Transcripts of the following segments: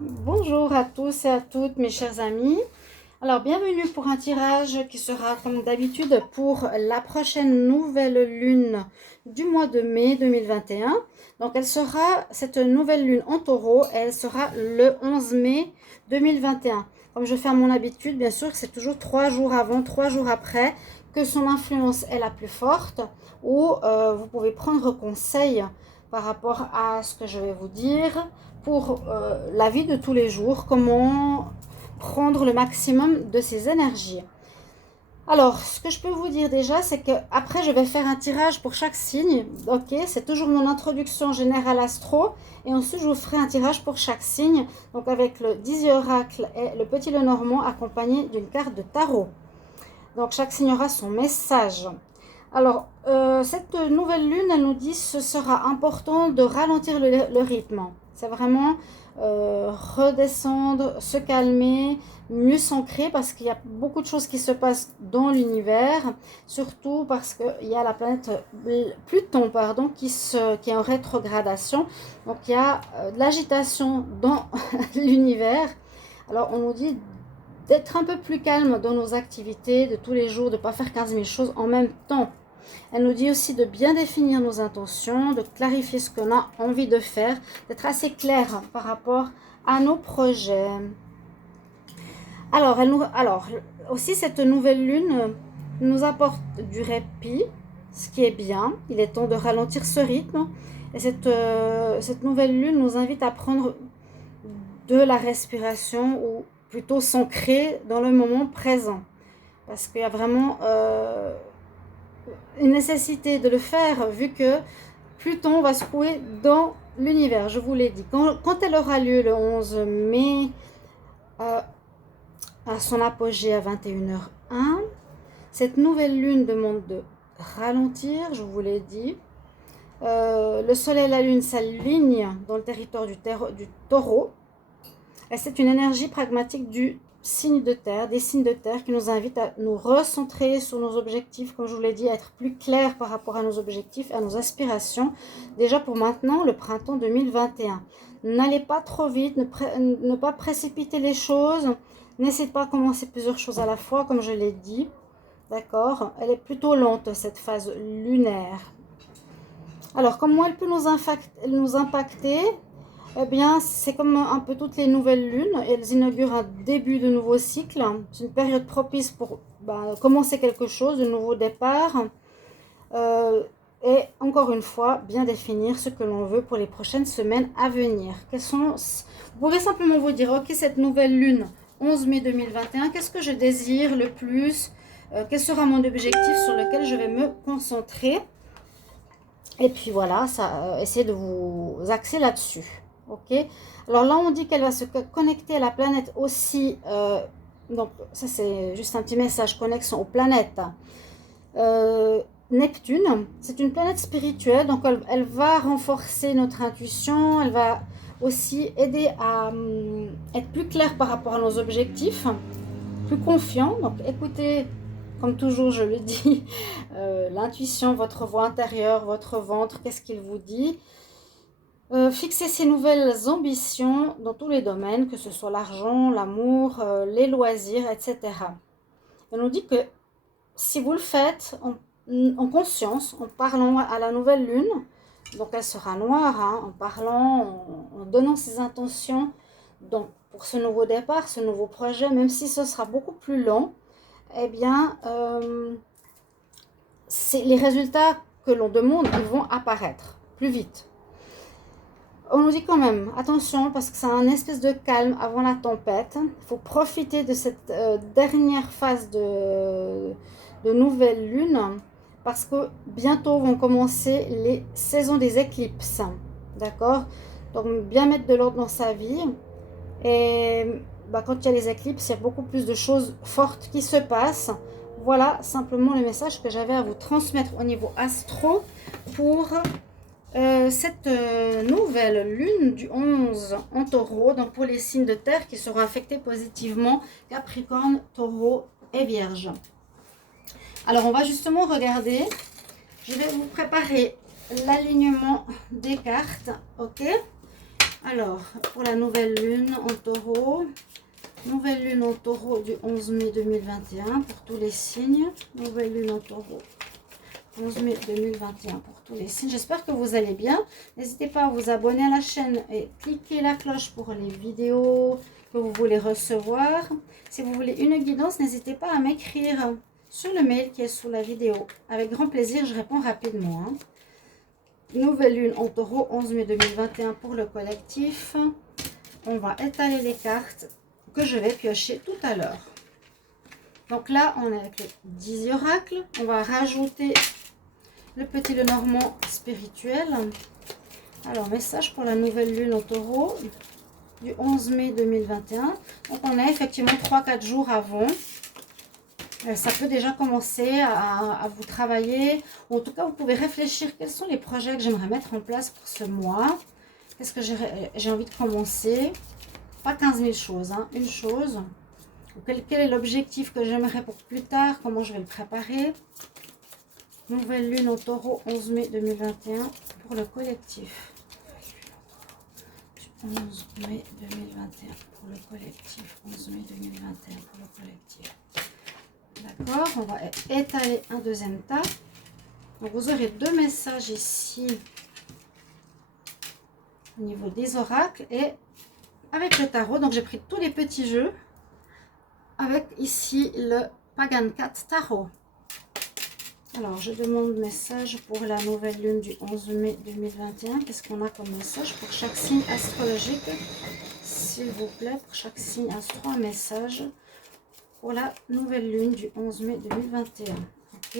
Bonjour à tous et à toutes mes chers amis. Alors bienvenue pour un tirage qui sera comme d'habitude pour la prochaine nouvelle lune du mois de mai 2021. Donc cette nouvelle lune en taureau, elle sera le 11 mai 2021. Comme je fais à mon habitude, bien sûr, c'est toujours 3 jours avant, 3 jours après que son influence est la plus forte, ou vous pouvez prendre conseil par rapport à ce que je vais vous dire pour la vie de tous les jours, comment prendre le maximum de ces énergies. Alors, ce que je peux vous dire déjà, c'est que après je vais faire un tirage pour chaque signe. Ok, c'est toujours mon introduction générale astro. Et ensuite, je vous ferai un tirage pour chaque signe. Donc, avec le Dizzy Oracle et le Petit Lenormand accompagné d'une carte de tarot. Donc, chaque signe aura son message. Alors, cette nouvelle lune, elle nous dit que ce sera important de ralentir le rythme. C'est vraiment redescendre, se calmer, mieux s'ancrer parce qu'il y a beaucoup de choses qui se passent dans l'univers, surtout parce qu'il y a la planète Pluton qui est en rétrogradation. Donc, il y a de l'agitation dans l'univers. Alors, on nous dit d'être un peu plus calme dans nos activités de tous les jours, de ne pas faire 15 000 choses en même temps. Elle nous dit aussi de bien définir nos intentions, de clarifier ce qu'on a envie de faire, d'être assez clair par rapport à nos projets. Alors, aussi cette nouvelle lune nous apporte du répit, ce qui est bien. Il est temps de ralentir ce rythme. Et cette nouvelle lune nous invite à prendre de la respiration, ou plutôt s'ancrer dans le moment présent. Parce qu'il y a vraiment une nécessité de le faire, vu que Pluton va se couler dans l'univers, je vous l'ai dit. Quand elle aura lieu le 11 mai, à son apogée à 21h01, cette nouvelle lune demande de ralentir, je vous l'ai dit. Le soleil et la lune s'alignent dans le territoire du taureau. Et c'est une énergie pragmatique du signe de terre, des signes de terre qui nous invitent à nous recentrer sur nos objectifs, comme je vous l'ai dit, à être plus clair par rapport à nos objectifs, à nos aspirations. Déjà pour maintenant, le printemps 2021. N'allez pas trop vite, ne pas précipiter les choses. N'essayez pas de commencer plusieurs choses à la fois, comme je l'ai dit. D'accord? Elle est plutôt lente, cette phase lunaire. Alors, comment elle peut nous impacter? Eh bien, c'est comme un peu toutes les nouvelles lunes. Elles inaugurent un début de nouveau cycle. C'est une période propice pour commencer quelque chose, de nouveau départ. Et encore une fois, bien définir ce que l'on veut pour les prochaines semaines à venir. Vous pouvez simplement vous dire, ok, cette nouvelle lune, 11 mai 2021, qu'est-ce que je désire le plus? Quel sera mon objectif sur lequel je vais me concentrer? Et puis voilà, essayez de vous axer là-dessus. Ok. Alors là, on dit qu'elle va se connecter à la planète aussi. Donc ça, c'est juste un petit message, connexion aux planètes. Neptune, c'est une planète spirituelle, donc elle va renforcer notre intuition, elle va aussi aider à être plus clair par rapport à nos objectifs, plus confiant. Donc écoutez, comme toujours je le dis, l'intuition, votre voix intérieure, votre ventre, qu'est-ce qu'il vous dit? Fixez ces nouvelles ambitions dans tous les domaines, que ce soit l'argent, l'amour, les loisirs, etc. On nous dit que si vous le faites en conscience, en parlant à la nouvelle lune, donc elle sera noire, hein, en parlant, en donnant ses intentions, donc pour ce nouveau départ, ce nouveau projet, même si ce sera beaucoup plus lent, eh bien, les résultats que l'on demande, ils vont apparaître plus vite. On nous dit quand même, attention, parce que c'est un espèce de calme avant la tempête. Il faut profiter de cette dernière phase de nouvelle lune, parce que bientôt vont commencer les saisons des éclipses. D'accord? Donc, bien mettre de l'ordre dans sa vie. Et quand il y a les éclipses, il y a beaucoup plus de choses fortes qui se passent. Voilà simplement le message que j'avais à vous transmettre au niveau astro pour cette nouvelle lune du 11 en taureau, donc pour les signes de terre qui seront affectés positivement, Capricorne, Taureau et Vierge. Alors on va justement regarder, je vais vous préparer l'alignement des cartes, ok? Alors, pour la nouvelle lune en taureau. Nouvelle lune en taureau du 11 mai 2021 pour tous les signes. Nouvelle lune en taureau. 11 mai 2021 pour tous les signes. J'espère que vous allez bien. N'hésitez pas à vous abonner à la chaîne et cliquer la cloche pour les vidéos que vous voulez recevoir. Si vous voulez une guidance, n'hésitez pas à m'écrire sur le mail qui est sous la vidéo. Avec grand plaisir, je réponds rapidement. Nouvelle lune en taureau, 11 mai 2021 pour le collectif. On va étaler les cartes que je vais piocher tout à l'heure. Donc là, on est avec les 10 oracles. On va rajouter le petit Lenormand spirituel. Alors, message pour la nouvelle lune en taureau du 11 mai 2021. Donc, on est effectivement 3-4 jours avant. Ça peut déjà commencer à vous travailler. Ou en tout cas, vous pouvez réfléchir quels sont les projets que j'aimerais mettre en place pour ce mois. Qu'est-ce que j'ai envie de commencer? Pas 15 000 choses, hein, une chose. Quel est l'objectif que j'aimerais pour plus tard? Comment je vais le préparer? Nouvelle lune en taureau, 11 mai 2021 pour le collectif. 11 mai 2021 pour le collectif. 11 mai 2021 pour le collectif. D'accord, on va étaler un deuxième tas. Donc vous aurez deux messages ici au niveau des oracles et avec le tarot. Donc j'ai pris tous les petits jeux avec ici le Pagan Cat Tarot. Alors je demande message pour la nouvelle lune du 11 mai 2021. Qu'est-ce qu'on a comme message pour chaque signe astrologique? S'il vous plaît, pour chaque signe astro, un message pour la nouvelle lune du 11 mai 2021. Ok.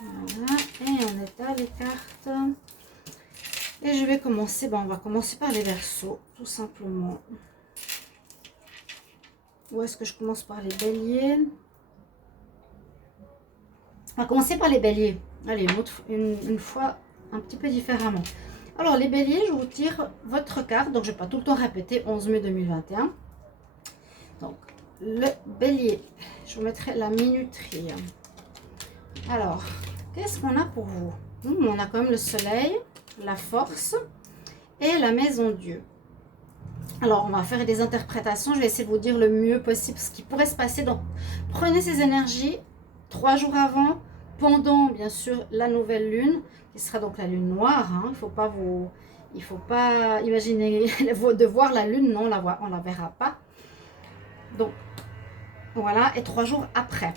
Voilà. Et on étale les cartes. Et je vais commencer. On va commencer par les Verseaux, tout simplement. Ou est-ce que je commence par les Béliers? On va commencer par les Béliers. Allez, une fois un petit peu différemment. Alors, les Béliers, je vous tire votre carte. Donc, je ne vais pas tout le temps répéter 11 mai 2021. Donc, le Bélier, je vous mettrai la minuterie. Alors, qu'est-ce qu'on a pour vous? On a quand même le Soleil, la Force et la Maison Dieu. Alors, on va faire des interprétations. Je vais essayer de vous dire le mieux possible ce qui pourrait se passer. Donc, prenez ces énergies 3 jours avant, pendant, bien sûr, la nouvelle lune, qui sera donc la lune noire. Hein. Il faut pas imaginer de voir la lune. Non, on la verra pas. Donc, voilà. Et 3 jours après.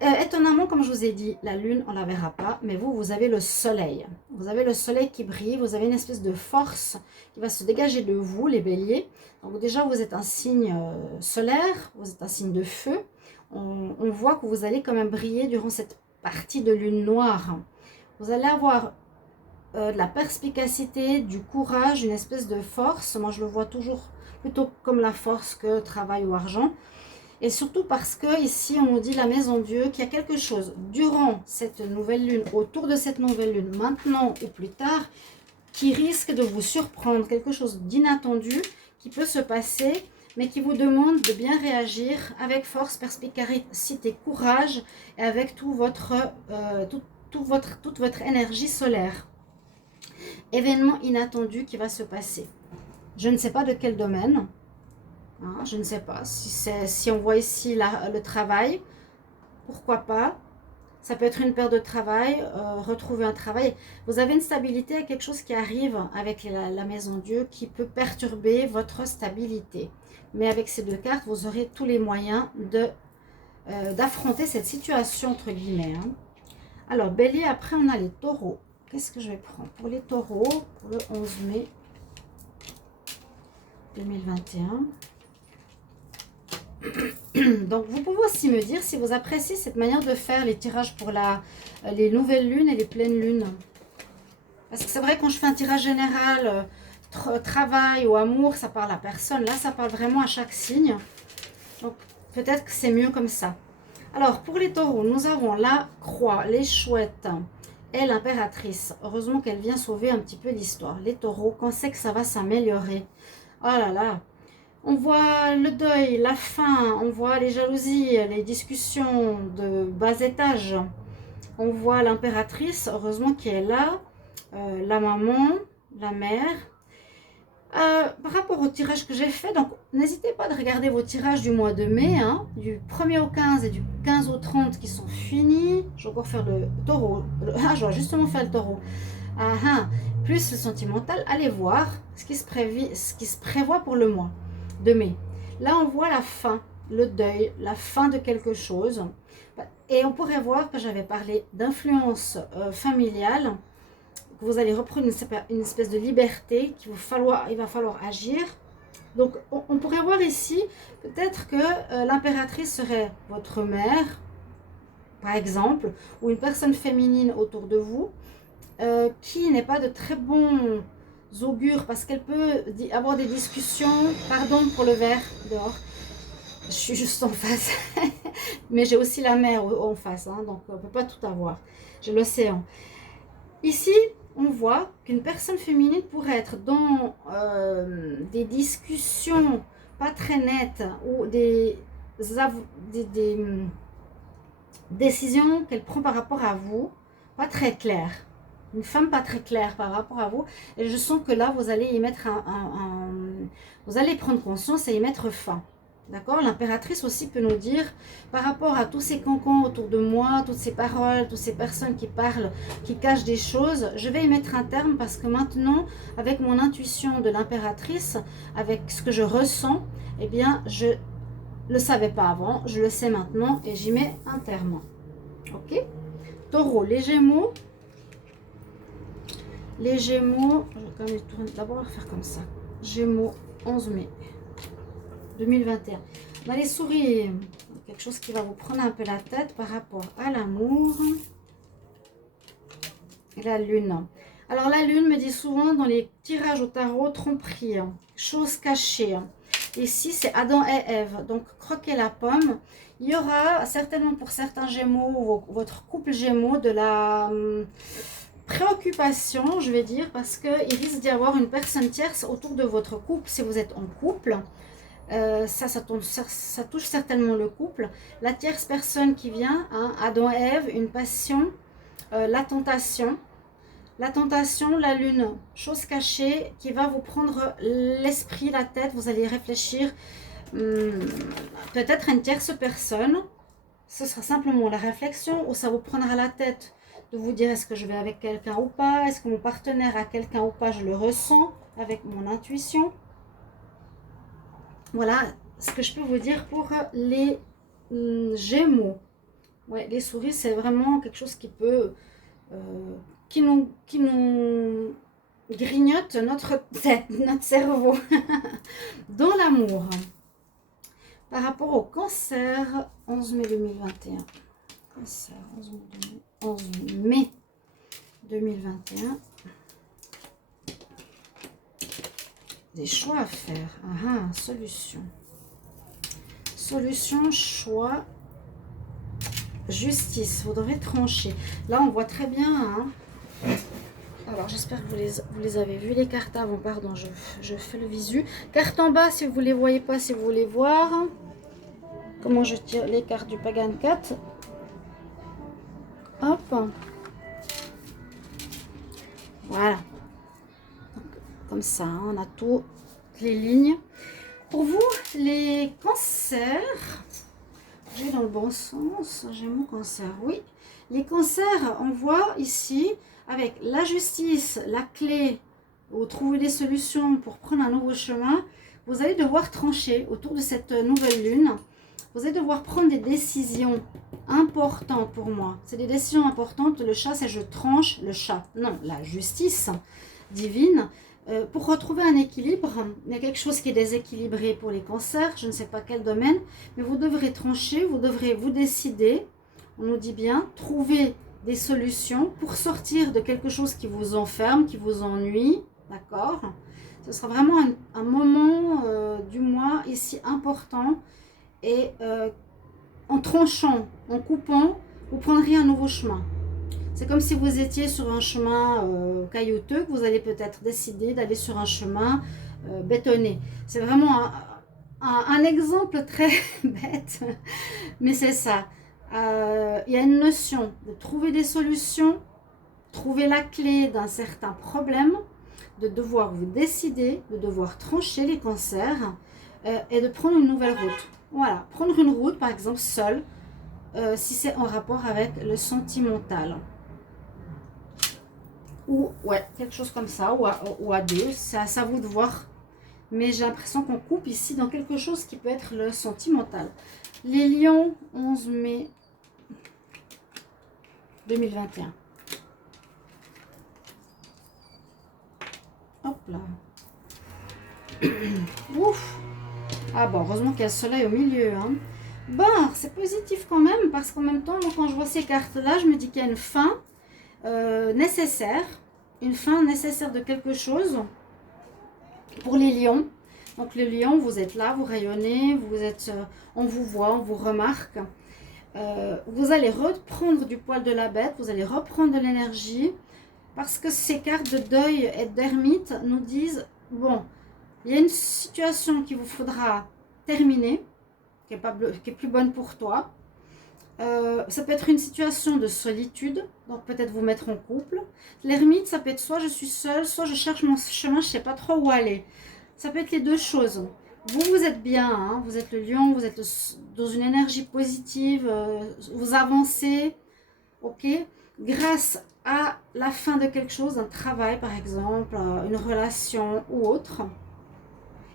Étonnamment, comme je vous ai dit, la lune, on ne la verra pas, mais vous avez le soleil. Vous avez le soleil qui brille, vous avez une espèce de force qui va se dégager de vous, les béliers. Donc déjà, vous êtes un signe solaire, vous êtes un signe de feu. On voit que vous allez quand même briller durant cette partie de lune noire. Vous allez avoir de la perspicacité, du courage, une espèce de force. Moi, je le vois toujours plutôt comme la force que travail ou argent. Et surtout parce que ici on nous dit la Maison Dieu qu'il y a quelque chose durant cette nouvelle lune, autour de cette nouvelle lune, maintenant ou plus tard, qui risque de vous surprendre, quelque chose d'inattendu qui peut se passer, mais qui vous demande de bien réagir avec force, perspicacité, courage et avec toute votre énergie solaire. Événement inattendu qui va se passer. Je ne sais pas de quel domaine. Hein, je ne sais pas si on voit ici le travail, pourquoi pas. Ça peut être une perte de travail, retrouver un travail. Vous avez une stabilité, quelque chose qui arrive avec la Maison Dieu qui peut perturber votre stabilité. Mais avec ces deux cartes, vous aurez tous les moyens d'affronter cette situation, entre guillemets. Hein. Alors, Bélier, après on a les taureaux. Qu'est-ce que je vais prendre pour les taureaux pour le 11 mai 2021? Donc vous pouvez aussi me dire si vous appréciez cette manière de faire les tirages pour les nouvelles lunes et les pleines lunes. Parce que c'est vrai quand je fais un tirage général, travail ou amour, ça parle à personne. Là, ça parle vraiment à chaque signe. Donc peut-être que c'est mieux comme ça. Alors pour les taureaux, nous avons la croix, les chouettes et l'impératrice. Heureusement qu'elle vient sauver un petit peu l'histoire. Les taureaux, quand c'est que ça va s'améliorer? Oh là là! On voit le deuil, la faim, on voit les jalousies, les discussions de bas étage. On voit l'impératrice, heureusement qui est là, la maman, la mère rapport au tirage que j'ai fait, donc n'hésitez pas de regarder vos tirages du mois de mai, hein, du 1er au 15 et du 15 au 30 qui sont finis. Je vais encore faire le taureau. Je vais justement faire le taureau. Plus le sentimental, allez voir ce qui se prévoit pour le mois de mai. Là, on voit la fin, le deuil, la fin de quelque chose. Et on pourrait voir que j'avais parlé d'influence familiale, que vous allez reprendre une espèce de liberté, il va falloir agir. Donc, on pourrait voir ici, peut-être que l'impératrice serait votre mère, par exemple, ou une personne féminine autour de vous, qui n'est pas de très bons augures, parce qu'elle peut avoir des discussions, pardon pour le verre dehors, je suis juste en face, mais j'ai aussi la mer en face, hein, donc on ne peut pas tout avoir, j'ai l'océan. Ici, on voit qu'une personne féminine pourrait être dans des discussions pas très nettes ou des décisions qu'elle prend par rapport à vous, pas très claires. Une femme pas très claire par rapport à vous. Et je sens que là, vous allez y mettre vous allez prendre conscience et y mettre fin. D'accord? L'impératrice aussi peut nous dire, par rapport à tous ces cancans autour de moi, toutes ces paroles, toutes ces personnes qui parlent, qui cachent des choses, je vais y mettre un terme parce que maintenant, avec mon intuition de l'impératrice, avec ce que je ressens, eh bien, je le savais pas avant, je le sais maintenant et j'y mets un terme. Ok? Taureau, les Gémeaux. Les Gémeaux, je vais quand même tourner d'abord faire comme ça. Gémeaux, 11 mai 2021. On a les souris, quelque chose qui va vous prendre un peu la tête par rapport à l'amour. Et la lune. Alors la lune me dit souvent dans les tirages au tarot, tromperie, chose cachée. Ici, c'est Adam et Ève, donc croquer la pomme. Il y aura certainement pour certains Gémeaux, votre couple Gémeaux, de la préoccupation, je vais dire, parce qu'il risque d'y avoir une personne tierce autour de votre couple, si vous êtes en couple. Ça touche certainement le couple. La tierce personne qui vient, hein, Adam et Ève, une passion, la tentation. La tentation, la lune, chose cachée qui va vous prendre l'esprit, la tête. Vous allez réfléchir peut-être à une tierce personne. Ce sera simplement la réflexion ou ça vous prendra la tête de vous dire est-ce que je vais avec quelqu'un ou pas, est-ce que mon partenaire a quelqu'un ou pas, je le ressens avec mon intuition. Voilà ce que je peux vous dire pour les Gémeaux. Ouais, les souris, c'est vraiment quelque chose qui peut, qui nous grignote notre tête, notre cerveau. Dans l'amour, par rapport au cancer, 11 mai 2021. Cancer, 11 mai 2021. Des choix à faire. Solution. Solution, choix, justice. Vous devrez trancher. Là, on voit très bien. Hein. Alors, j'espère que vous les avez vues, les cartes avant. Pardon, je fais le visu. Cartes en bas, si vous ne les voyez pas, si vous voulez voir. Comment je tire les cartes du Pagan 4. Hop. Voilà. Donc, comme ça, hein, on a toutes les lignes. Pour vous, les cancers, j'ai dans le bon sens, j'ai mon cancer, oui. Les cancers, on voit ici, avec la justice, la clé, ou trouver des solutions pour prendre un nouveau chemin, vous allez devoir trancher autour de cette nouvelle lune. Vous allez devoir prendre des décisions importantes pour moi. C'est des décisions importantes. Le chat, c'est je tranche le chat. Non, la justice divine. Pour retrouver un équilibre, il y a quelque chose qui est déséquilibré pour les cancers. Je ne sais pas quel domaine. Mais vous devrez trancher, vous devrez vous décider. On nous dit bien, trouver des solutions pour sortir de quelque chose qui vous enferme, qui vous ennuie. D'accord ? Ce sera vraiment un moment du mois ici important. Et en tranchant, en coupant, vous prendriez un nouveau chemin. C'est comme si vous étiez sur un chemin caillouteux, que vous allez peut-être décider d'aller sur un chemin bétonné. C'est vraiment un exemple très bête, mais c'est ça. Il y a une notion de trouver des solutions, trouver la clé d'un certain problème, de devoir vous décider, de devoir trancher les cancers et de prendre une nouvelle route. Voilà, prendre une route par exemple seule, si c'est en rapport avec le sentimental. Ou ouais, quelque chose comme ça, ou à deux, c'est à vous de voir. Mais j'ai l'impression qu'on coupe ici dans quelque chose qui peut être le sentimental. Les lions, 11 mai 2021. Hop là. Ouf. Ah bon, heureusement qu'il y a le soleil au milieu. Hein. Bon, c'est positif quand même, parce qu'en même temps, moi, quand je vois ces cartes-là, je me dis qu'il y a une fin nécessaire. Une fin nécessaire de quelque chose pour les lions. Donc les lions, vous êtes là, vous rayonnez, vous êtes, on vous voit, on vous remarque. Vous allez reprendre du poil de la bête, vous allez reprendre de l'énergie. Parce que ces cartes de deuil et d'ermite nous disent, bon, il y a une situation qu'il vous faudra terminer, qui est plus bonne pour toi. Ça peut être une situation de solitude, donc peut-être vous mettre en couple. L'ermite, ça peut être soit je suis seule, soit je cherche mon chemin, je ne sais pas trop où aller. Ça peut être les deux choses. Vous êtes bien, hein, vous êtes le lion, vous êtes dans une énergie positive, vous avancez, ok, grâce à la fin de quelque chose, un travail par exemple, une relation ou autre.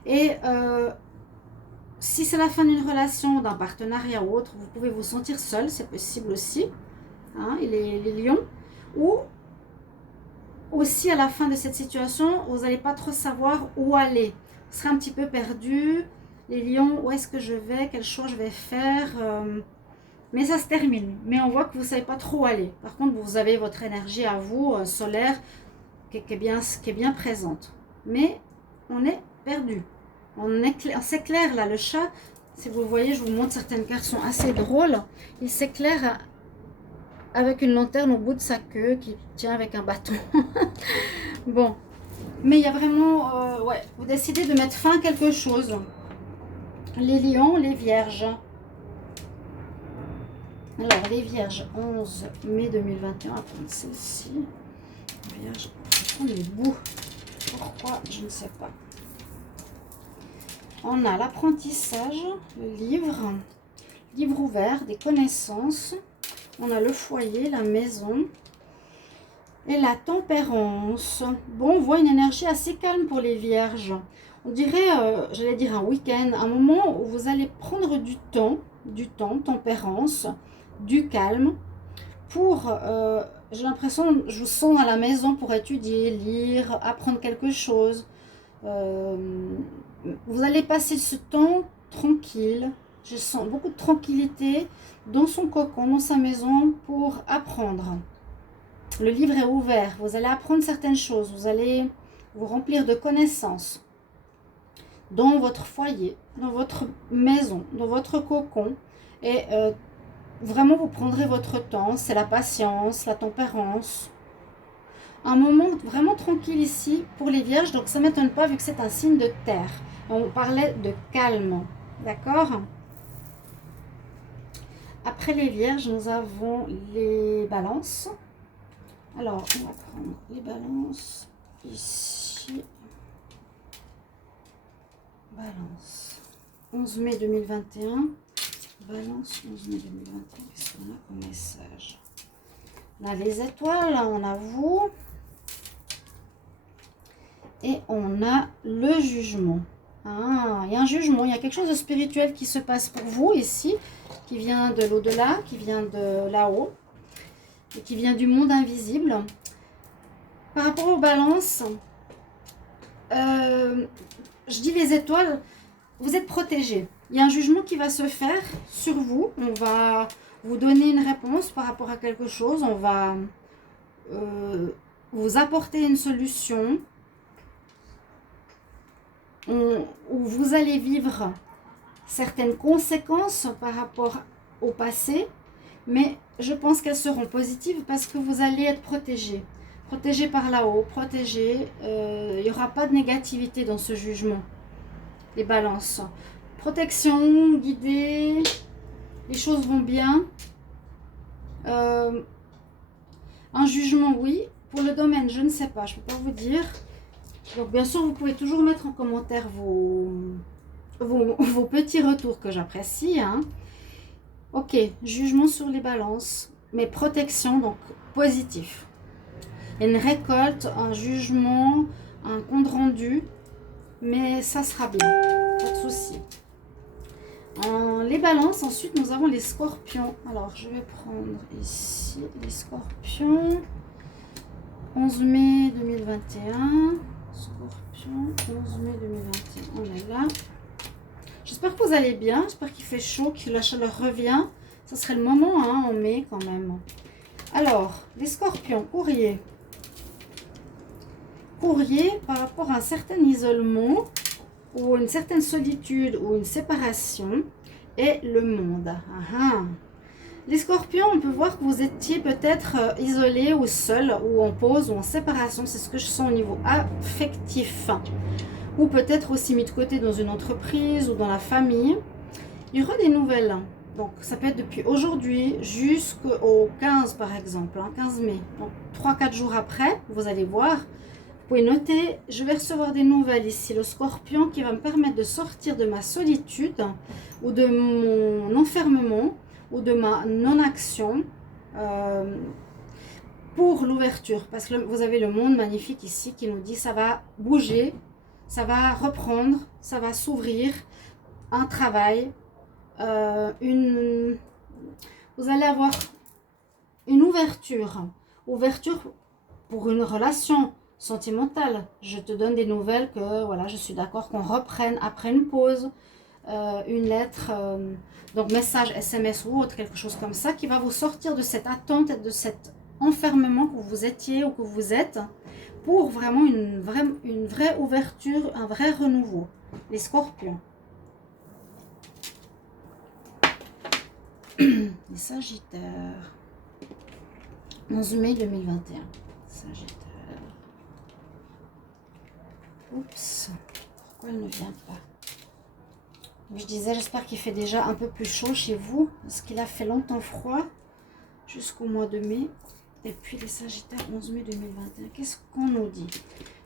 Et si c'est la fin d'une relation, d'un partenariat ou autre, vous pouvez vous sentir seul, c'est possible aussi, hein, les lions. Ou aussi à la fin de cette situation, vous n'allez pas trop savoir où aller. Vous serez un petit peu perdu. Les lions, où est-ce que je vais, quel choix je vais faire, mais ça se termine. Mais on voit que vous ne savez pas trop où aller. Par contre, vous avez votre énergie à vous, solaire, qui est bien présente. Mais on est perdu. C'est clair là, le chat, si vous voyez, je vous montre, certaines cartes sont assez drôles. Il s'éclaire avec une lanterne au bout de sa queue qui tient avec un bâton. Bon, mais il y a vraiment, ouais, vous décidez de mettre fin à quelque chose. Les lions, les vierges. Alors, les vierges, 11 mai 2021, on va prendre celle-ci. Vierge, on est bouts. Pourquoi? Je ne sais pas. On a l'apprentissage, le livre ouvert, des connaissances. On a le foyer, la maison et la tempérance. Bon, on voit une énergie assez calme pour les vierges. On dirait, j'allais dire un week-end, un moment où vous allez prendre du temps, tempérance, du calme, pour, j'ai l'impression, je vous sens à la maison pour étudier, lire, apprendre quelque chose. Vous allez passer ce temps tranquille. Je sens beaucoup de tranquillité dans son cocon, dans sa maison, pour apprendre. Le livre est ouvert. Vous allez apprendre certaines choses. Vous allez vous remplir de connaissances dans votre foyer, dans votre maison, dans votre cocon. Et vraiment, vous prendrez votre temps. C'est la patience, la tempérance. Un moment vraiment tranquille ici pour les vierges. Donc, ça ne m'étonne pas vu que c'est un signe de terre. On parlait de calme. D'accord ? Après les vierges, nous avons les balances. Alors, on va prendre les balances ici. Balance. 11 mai 2021. Balance 11 mai 2021. Qu'est-ce qu'on a comme message? On a les étoiles, on a vous. Et on a le jugement. Ah, il y a un jugement, il y a quelque chose de spirituel qui se passe pour vous ici, qui vient de l'au-delà, qui vient de là-haut, et qui vient du monde invisible. Par rapport aux balances, je dis les étoiles, vous êtes protégés. Il y a un jugement qui va se faire sur vous. On va vous donner une réponse par rapport à quelque chose. On va vous apporter une solution. Où vous allez vivre certaines conséquences par rapport au passé, mais je pense qu'elles seront positives parce que vous allez être protégé par là-haut, protégé. Il n'y aura pas de négativité dans ce jugement. Les balances. Protection, guidée, les choses vont bien. Un jugement, oui. Pour le domaine, je ne sais pas, je ne peux pas vous dire. Donc bien sûr, vous pouvez toujours mettre en commentaire vos petits retours que j'apprécie. Hein. Ok, jugement sur les balances, mais protection, donc positif. Une récolte, un jugement, un compte rendu, mais ça sera bien, pas de souci. Les balances, ensuite nous avons les scorpions. Alors je vais prendre ici les scorpions. 11 mai 2021. Scorpion, 11 mai 2021. On est là. J'espère que vous allez bien. J'espère qu'il fait chaud, que la chaleur revient. Ça serait le moment hein, en mai quand même. Alors, les scorpions, courrier. Courrier par rapport à un certain isolement ou une certaine solitude ou une séparation et le monde. Les scorpions, on peut voir que vous étiez peut-être isolé ou seul ou en pause ou en séparation. C'est ce que je sens au niveau affectif. Ou peut-être aussi mis de côté dans une entreprise ou dans la famille. Il y aura des nouvelles. Donc ça peut être depuis aujourd'hui jusqu'au 15 par exemple, 15 mai. Donc 3-4 jours après, vous allez voir. Vous pouvez noter, je vais recevoir des nouvelles ici. Le scorpion qui va me permettre de sortir de ma solitude ou de mon enfermement ou de ma non-action pour l'ouverture. Parce que vous avez le monde magnifique ici qui nous dit ça va bouger, ça va reprendre, ça va s'ouvrir, un travail, vous allez avoir une ouverture pour une relation sentimentale. Je te donne des nouvelles que voilà, je suis d'accord qu'on reprenne après une pause, une lettre, donc message SMS ou autre, quelque chose comme ça qui va vous sortir de cette attente et de cet enfermement que vous étiez ou que vous êtes pour vraiment une vraie ouverture, un vrai renouveau. Les scorpions. Les sagittaires. 11 mai 2021. Sagittaire. Oups. Pourquoi il ne vient pas? Je disais, j'espère qu'il fait déjà un peu plus chaud chez vous. Parce qu'il a fait longtemps froid. Jusqu'au mois de mai. Et puis les sagittaires, 11 mai 2021. Qu'est-ce qu'on nous dit?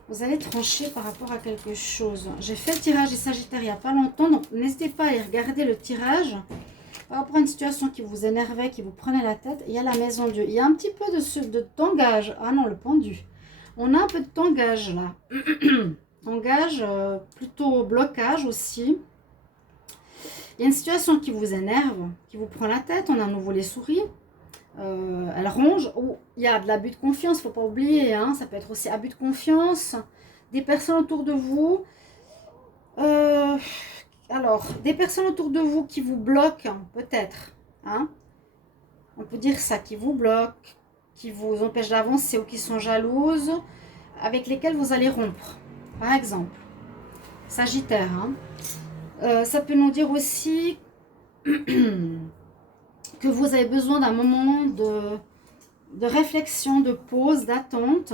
Vous allez trancher par rapport à quelque chose. J'ai fait le tirage des sagittaires il n'y a pas longtemps. Donc n'hésitez pas à aller regarder le tirage. Par rapport à une situation qui vous énervait, qui vous prenait la tête, il y a la maison Dieu. Il y a un petit peu de tangage. Ah non, le pendu. On a un peu de tangage là. Tangage, plutôt blocage aussi. Il y a une situation qui vous énerve, qui vous prend la tête. On a à nouveau les souris. Elle ronge. Ou il y a de l'abus de confiance, il ne faut pas oublier. Hein, ça peut être aussi abus de confiance. Des personnes autour de vous. Alors, des personnes autour de vous qui vous bloquent, peut-être, hein, on peut dire ça, qui vous bloquent, qui vous empêchent d'avancer ou qui sont jalouses, avec lesquelles vous allez rompre, par exemple. Sagittaire, hein. Ça peut nous dire aussi que vous avez besoin d'un moment de réflexion, de pause, d'attente.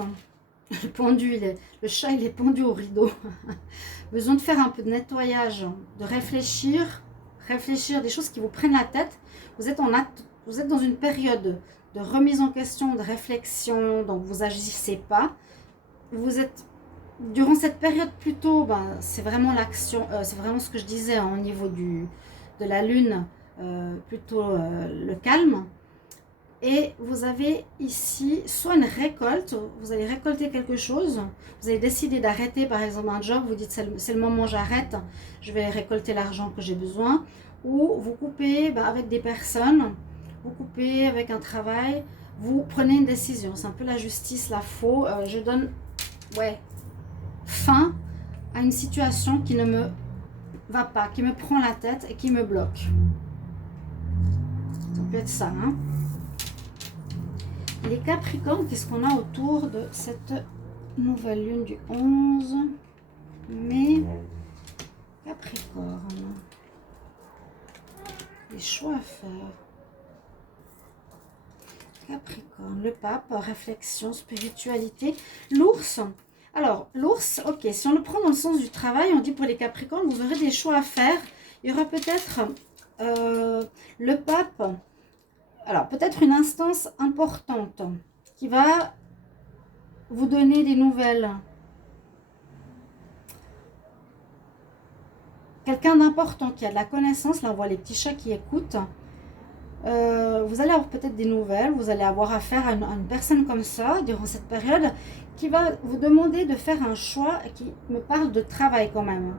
Le pendu, le chat, il est pendu au rideau. Besoin de faire un peu de nettoyage, de réfléchir des choses qui vous prennent la tête. Vous êtes dans une période de remise en question, de réflexion, donc vous n'agissez pas. Vous êtes, durant cette période plutôt, c'est vraiment l'action, c'est vraiment ce que je disais hein, au niveau de la lune, plutôt le calme. Et vous avez ici soit une récolte, vous allez récolter quelque chose, vous avez décidé d'arrêter par exemple un job, vous dites c'est le moment j'arrête, je vais récolter l'argent que j'ai besoin, ou vous coupez avec des personnes, vous coupez avec un travail, vous prenez une décision, c'est un peu la justice, la faux, je donne fin à une situation qui ne me va pas, qui me prend la tête et qui me bloque. Ça peut être ça, hein. Les Capricornes, qu'est-ce qu'on a autour de cette nouvelle lune du 11 mai? Capricorne. Des choix à faire. Capricorne, le pape, réflexion, spiritualité. L'ours. Alors, l'ours, ok, si on le prend dans le sens du travail, on dit pour les Capricornes, vous aurez des choix à faire. Il y aura peut-être le pape. Alors, peut-être une instance importante qui va vous donner des nouvelles. quelqu'un d'important qui a de la connaissance. Là, on voit les petits chats qui écoutent. Vous allez avoir peut-être des nouvelles, vous allez avoir affaire à une personne comme ça durant cette période qui va vous demander de faire un choix qui me parle de travail quand même.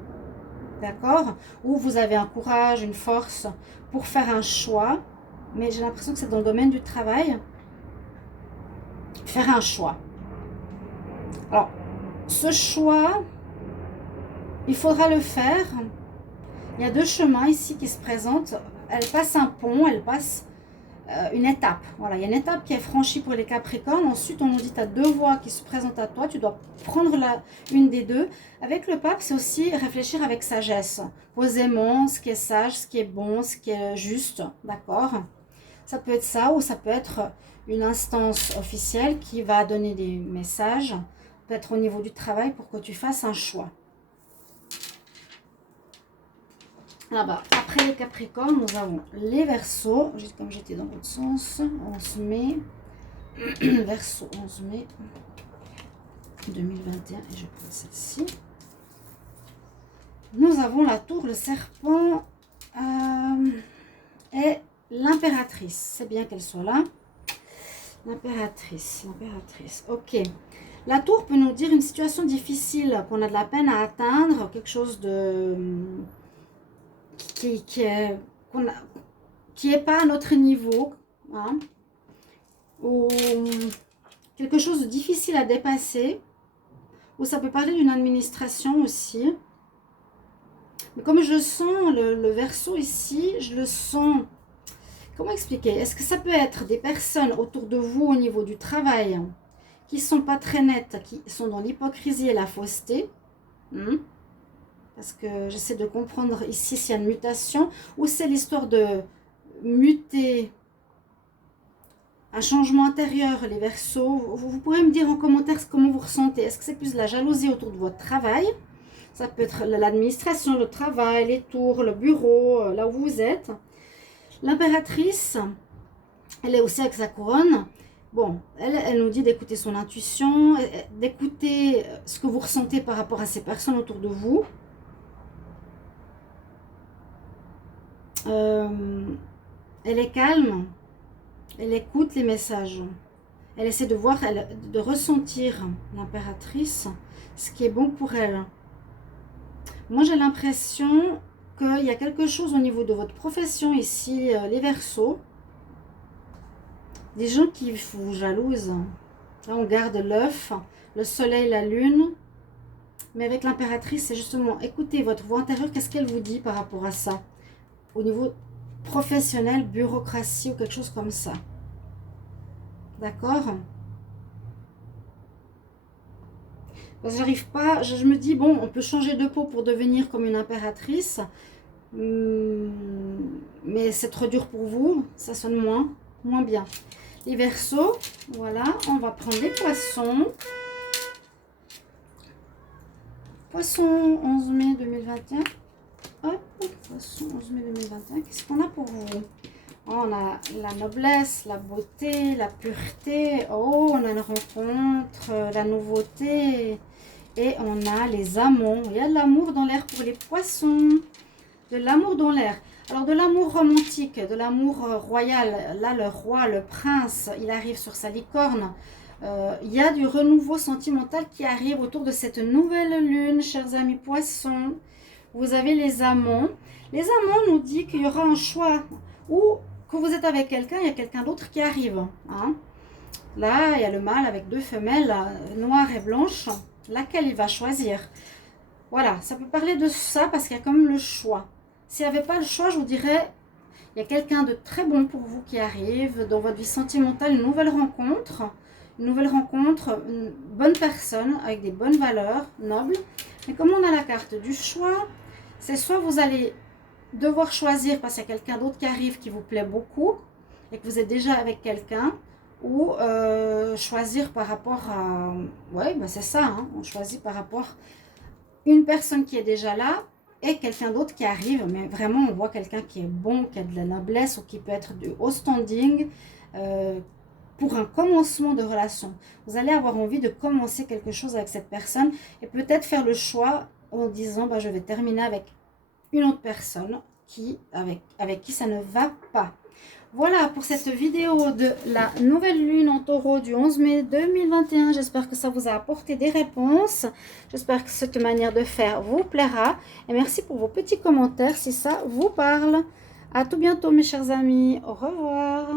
D'accord? Où vous avez un courage, une force pour faire un choix, mais j'ai l'impression que c'est dans le domaine du travail. Faire un choix. Alors, ce choix, il faudra le faire. Il y a deux chemins ici qui se présentent. Elle passe un pont, elle passe une étape. Voilà, il y a une étape qui est franchie pour les Capricornes. Ensuite, on nous dit, tu as deux voies qui se présentent à toi. Tu dois prendre une des deux. Avec le pape, c'est aussi réfléchir avec sagesse. Posément, ce qui est sage, ce qui est bon, ce qui est juste. D'accord? Ça peut être ça ou ça peut être une instance officielle qui va donner des messages, peut-être au niveau du travail, pour que tu fasses un choix. Là-bas, après les Capricornes, nous avons les Verseaux, juste comme j'étais dans l'autre sens, 11 mai, Verseau 11 mai 2021, et je prends celle-ci. Nous avons la tour, le serpent et l'impératrice. C'est bien qu'elle soit là. L'impératrice, ok. La tour peut nous dire une situation difficile, qu'on a de la peine à atteindre, quelque chose de... qui est pas à notre niveau, hein, ou quelque chose de difficile à dépasser, ou ça peut parler d'une administration aussi. Mais comme je sens le Verseau ici, je le sens, comment expliquer? Est-ce que ça peut être des personnes autour de vous au niveau du travail qui sont pas très nettes, qui sont dans l'hypocrisie et la fausseté, parce que j'essaie de comprendre ici s'il y a une mutation, ou c'est l'histoire de muter, un changement intérieur, les Verseaux. Vous pourrez me dire en commentaire comment vous ressentez. Est-ce que c'est plus la jalousie autour de votre travail? Ça peut être l'administration, le travail, les tours, le bureau, là où vous êtes. L'impératrice, elle est aussi avec sa couronne. Bon, elle nous dit d'écouter son intuition, d'écouter ce que vous ressentez par rapport à ces personnes autour de vous. Elle est calme, elle écoute les messages. Elle essaie de voir, de ressentir, l'impératrice, ce qui est bon pour elle. Moi, j'ai l'impression qu'il y a quelque chose au niveau de votre profession ici, les Verseaux. Des gens qui vous jalousent. Là, on garde l'œuf, le soleil, la lune. Mais avec l'impératrice, c'est justement écoutez votre voix intérieure. Qu'est-ce qu'elle vous dit par rapport à ça? Au niveau professionnel, bureaucratie ou quelque chose comme ça. D'accord? Parce que j'arrive pas, je me dis, bon, on peut changer de peau pour devenir comme une impératrice. Mais c'est trop dur pour vous. Ça sonne moins bien. Les Verseaux, voilà, on va prendre les Poissons. Poissons 11 mai 2021. Hop, Poissons 11 mai 2021. Qu'est-ce qu'on a pour vous? Oh, on a la noblesse, la beauté, la pureté. Oh, on a une rencontre, la nouveauté. Et on a les amants. Il y a de l'amour dans l'air pour les Poissons. De l'amour dans l'air. Alors, de l'amour romantique, de l'amour royal. Là, le roi, le prince, il arrive sur sa licorne. Il y a du renouveau sentimental qui arrive autour de cette nouvelle lune, chers amis Poissons. Vous avez les amants. Les amants nous disent qu'il y aura un choix. Ou que vous êtes avec quelqu'un, il y a quelqu'un d'autre qui arrive. Hein. Là, il y a le mâle avec deux femelles, noires et blanches. Laquelle il va choisir? Voilà, ça peut parler de ça parce qu'il y a quand même le choix. S'il n'y avait pas le choix, je vous dirais, il y a quelqu'un de très bon pour vous qui arrive dans votre vie sentimentale, une nouvelle rencontre, une bonne personne avec des bonnes valeurs, nobles. Mais comme on a la carte du choix, c'est soit vous allez devoir choisir parce qu'il y a quelqu'un d'autre qui arrive qui vous plaît beaucoup et que vous êtes déjà avec quelqu'un, ou choisir par rapport à... Ouais, ben c'est ça, hein, on choisit par rapport à une personne qui est déjà là et quelqu'un d'autre qui arrive, mais vraiment on voit quelqu'un qui est bon, qui a de la noblesse ou qui peut être du haut standing pour un commencement de relation. Vous allez avoir envie de commencer quelque chose avec cette personne et peut-être faire le choix en disant bah, je vais terminer avec une autre personne avec qui ça ne va pas. Voilà pour cette vidéo de la nouvelle lune en taureau du 11 mai 2021. J'espère que ça vous a apporté des réponses. J'espère que cette manière de faire vous plaira. Et merci pour vos petits commentaires si ça vous parle. À tout bientôt mes chers amis. Au revoir.